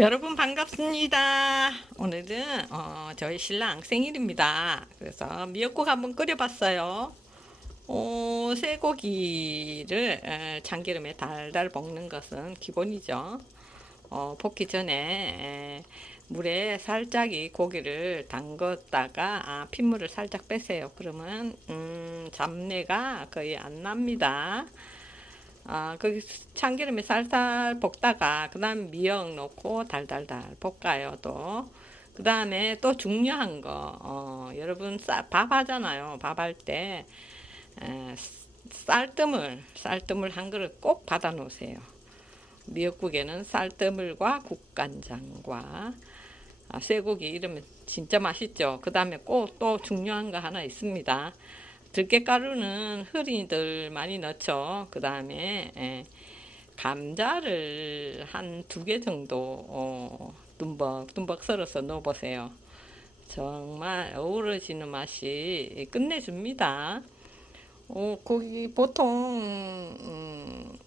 여러분 반갑습니다. 오늘은 어, 저희 신랑 생일입니다. 그래서 미역국 한번 끓여봤어요. 어, 쇠고기를 에, 참기름에 달달 볶는 것은 기본이죠. 어, 볶기 전에 에, 물에 살짝 이 고기를 담갔다가 아, 핏물을 살짝 빼세요. 그러면 음, 잡내가 거의 안 납니다. 아, 그 참기름에 살살 볶다가 그 다음 미역 넣고 달달달 볶아요 또. 그 다음에 또 중요한 거 어, 여러분 쌀, 밥 하잖아요. 밥 할 때 쌀뜨물 쌀뜨물 한 그릇 꼭 받아 놓으세요. 미역국에는 쌀뜨물과 국간장과 아, 쇠고기 이러면 진짜 맛있죠. 그 다음에 꼭 또 중요한 거 하나 있습니다. 들깨가루는 흔히들 많이 넣죠. 그 다음에 예, 감자를 한 두 개 정도 어, 듬벅듬벅 썰어서 넣어보세요. 정말 어우러지는 맛이 끝내줍니다. 어, 고기 보통 음,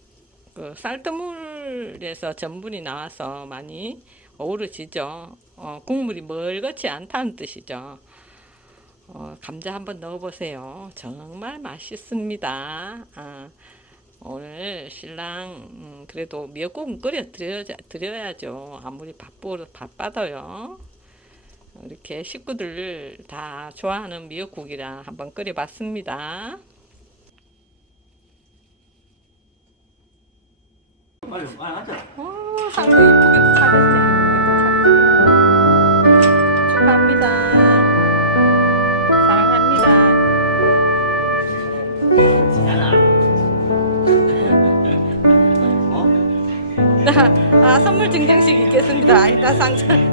그 쌀뜨물에서 전분이 나와서 많이 어우러지죠. 어, 국물이 멀겋지 않다는 뜻이죠. 어, 감자 한번 넣어보세요. 정말 맛있습니다. 아, 오늘 신랑 음, 그래도 미역국은 끓여 드려, 드려야죠. 아무리 바쁘, 바빠도요. 이렇게 식구들 다 좋아하는 미역국이라 한번 끓여봤습니다. 빨리 빨리. 오, 상도 이쁘 선물 증정식 있겠습니다. 아니, 나 상처.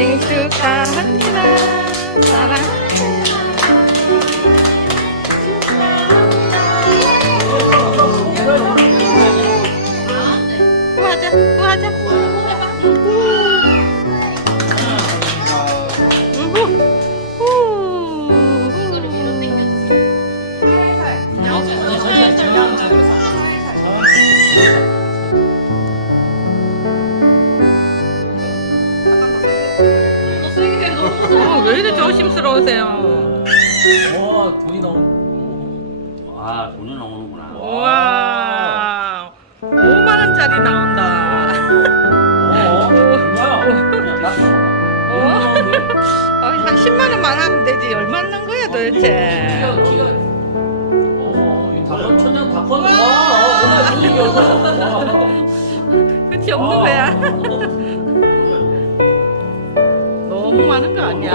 생일 축하합니다. 사랑. 왜 이렇게 조심스러우세요? 와 돈이 나오. 아 돈이 나오는구나. 우와, 5만 원짜리 나온다. 어? 뭐야? 어? 어, 한 10만 원만 하면 되지. 얼마 넣는 거야 도대체? 어, 다컨 천장 다컨 와. 오늘 분위기 얼마나? 끝이 없는 거야. 너무 많은 거 아니야?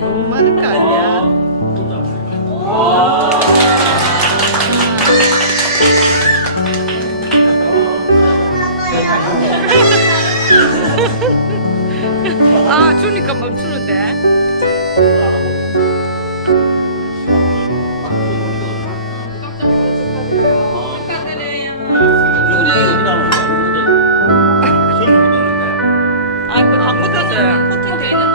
너무 많은 거 아니야? 아 주니까 멈추는데. 코팅돼 있는